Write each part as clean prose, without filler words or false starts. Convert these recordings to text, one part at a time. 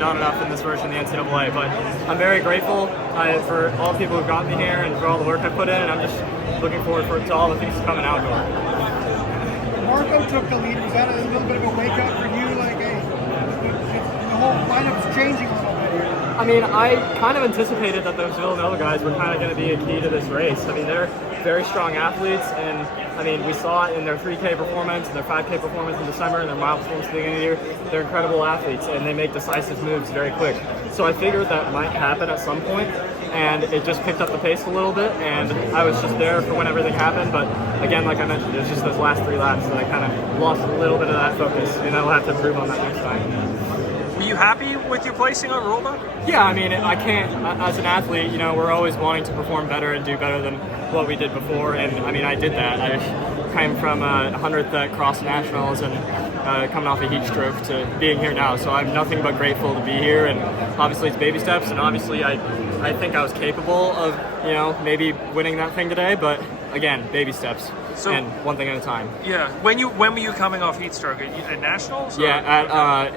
not enough in this version of the NCAA. But I'm very grateful for all the people who've got me here and for all the work I put in. And I'm just looking forward to all the things coming outdoor. Marco took the lead. Was that a little bit of a wake up for you? Like, hey, the whole lineup's changing a little bit here. I mean, I kind of anticipated that those Villanova guys were kind of going to be a key to this race. I mean, they're very strong athletes, and I mean, we saw it in their 3K performance, and their 5K performance in December, and their mile performance at the beginning of the year. They're incredible athletes, and they make decisive moves very quick. So I figured that might happen at some point, and it just picked up the pace a little bit, and I was just there for when everything happened. But again, like I mentioned, it was just those last 3 laps that I kind of lost a little bit of that focus, and I'll have to improve on that next time. Were you happy with your placing overall, though? Yeah, I mean, I can't, as an athlete, you know, we're always wanting to perform better and do better than what we did before, and I mean, I did that. I came from 100th at Cross Nationals and coming off a heat stroke to being here now, so I'm nothing but grateful to be here, and obviously it's baby steps, and obviously I think I was capable of, you know, maybe winning that thing today, but again, baby steps. So, and one thing at a time. Yeah. When were you coming off heat stroke? At Nationals? Or? Yeah,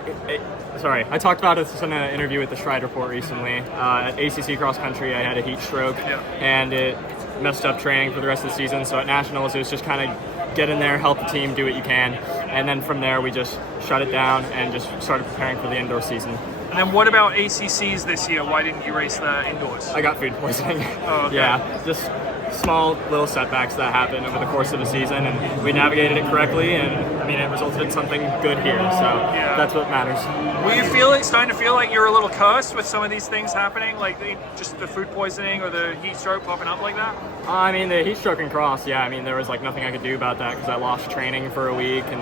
sorry, I talked about this in an interview with the Stride Report recently. At ACC Cross Country, I had a heat stroke, and it messed up training for the rest of the season. So at Nationals, it was just kind of get in there, help the team, do what you can. And then from there, we just shut it down and just started preparing for the indoor season. And then what about ACCs this year? Why didn't you race the indoors? I got food poisoning. Oh, okay. Yeah, just small little setbacks that happened over the course of the season, and we navigated it correctly, and I mean, it resulted in something good here, so that's what matters. Were you starting to feel like you're a little cursed with some of these things happening, like just the food poisoning or the heat stroke popping up like that? I mean, the heat stroke and cross, I mean, there was like nothing I could do about that because I lost training for a week, and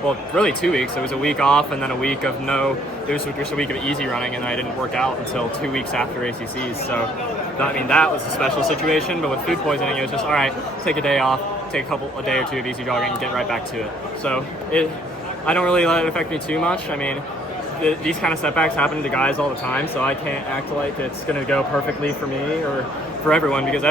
well, really 2 weeks. It was a week off and then a week of it was just a week of easy running, and I didn't work out until 2 weeks after ACCs. So, I mean, that was a special situation, but with food poisoning, it was just, all right, take a day off, take a day or two of easy jogging and get right back to it. So, I don't really let it affect me too much. I mean, these kind of setbacks happen to guys all the time, so I can't act like it's going to go perfectly for me or for everyone, because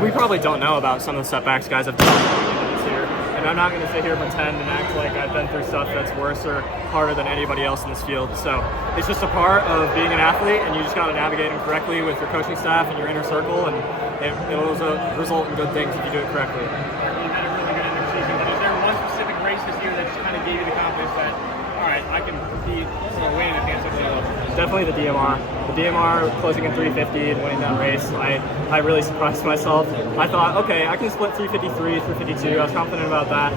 we probably don't know about some of the setbacks guys have done this year. And I'm not going to sit here and pretend and act like I've been through stuff that's worse or harder than anybody else in this field. So it's just a part of being an athlete, and you just got to navigate them correctly with your coaching staff and your inner circle, and it will result in good things if you do it correctly. You had a really good end of season, but is there one specific race this year that just kind of gave you the confidence that, all right, I can compete for a win at the NCAA level? Definitely the DMR. The DMR closing in 350 and winning that race, I really surprised myself. I thought, okay, I can split 353, 352. I was confident about that.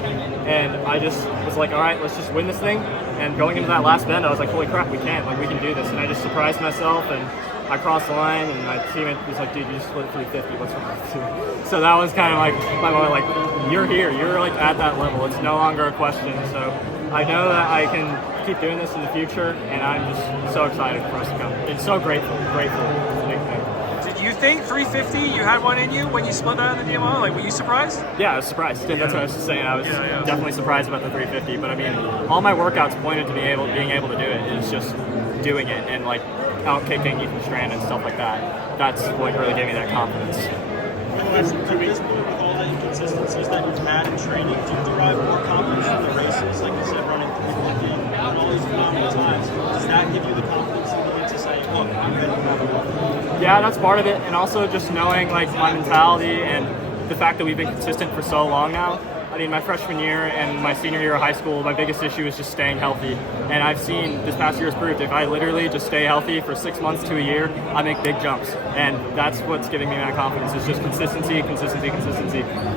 And I just was like, all right, let's just win this thing. And going into that last bend, I was like, holy crap, we can. Like, we can do this. And I just surprised myself, and I crossed the line, and my teammate was like, dude, you just split 350. What's wrong with you? So that was kind of like my moment, like, you're here. You're like at that level. It's no longer a question. So I know that I can keep doing this in the future, and I'm just so excited for us to come. And so grateful. It's a big thing. Did you think 350, you had one in you when you split out in the DMR? Like, were you surprised? Yeah, I was surprised. That's what I was just saying. I was definitely surprised about the 350, but I mean, all my workouts pointed to being able to do it. It's just doing it and like out kicking Ethan Strand and stuff like that. That's what really gave me that confidence. At this point, with all the inconsistencies that you've had in training, do you derive more confidence from the races? Like you said, running 350 and all these phenomenal times. Does that give you the confidence to say, look, I'm ready to have a run? Yeah, that's part of it, and also just knowing like my mentality and the fact that we've been consistent for so long now. I mean, my freshman year and my senior year of high school, my biggest issue is just staying healthy. And I've seen this past year's proved if I literally just stay healthy for 6 months to a year, I make big jumps. And that's what's giving me that confidence, is just consistency.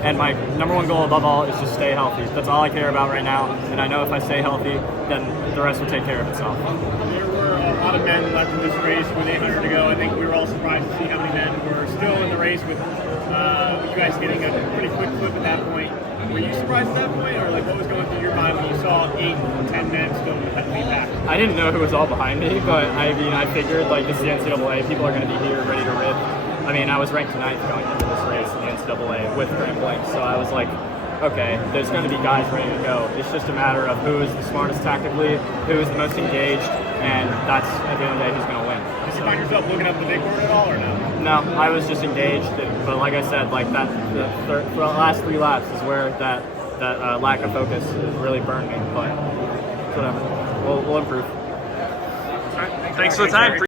And my number one goal above all is just stay healthy. That's all I care about right now. And I know if I stay healthy, then the rest will take care of itself. There were a lot of men left in this race with 800 to go. I think we were all surprised to see how many men were still in the race with you guys getting a pretty quick flip at that point. Were you surprised at that point, or like what was going through your mind when you saw 8 or 10 men still at the lead back? I didn't know who was all behind me, but I mean, I figured like this is the NCAA, people are going to be here ready to rip. I mean, I was ranked 9th going into this race in the NCAA with Grant Blank, so I was like, okay, there's going to be guys ready to go. It's just a matter of who is the smartest tactically, who is the most engaged, and that's at the end of the day who's going to win. Did you find yourself looking up the big board at all, or no? No, I was just engaged, but like I said, like the last 3 laps is where that lack of focus really burned me. But whatever, we'll improve. All right, thanks. Thanks for the time.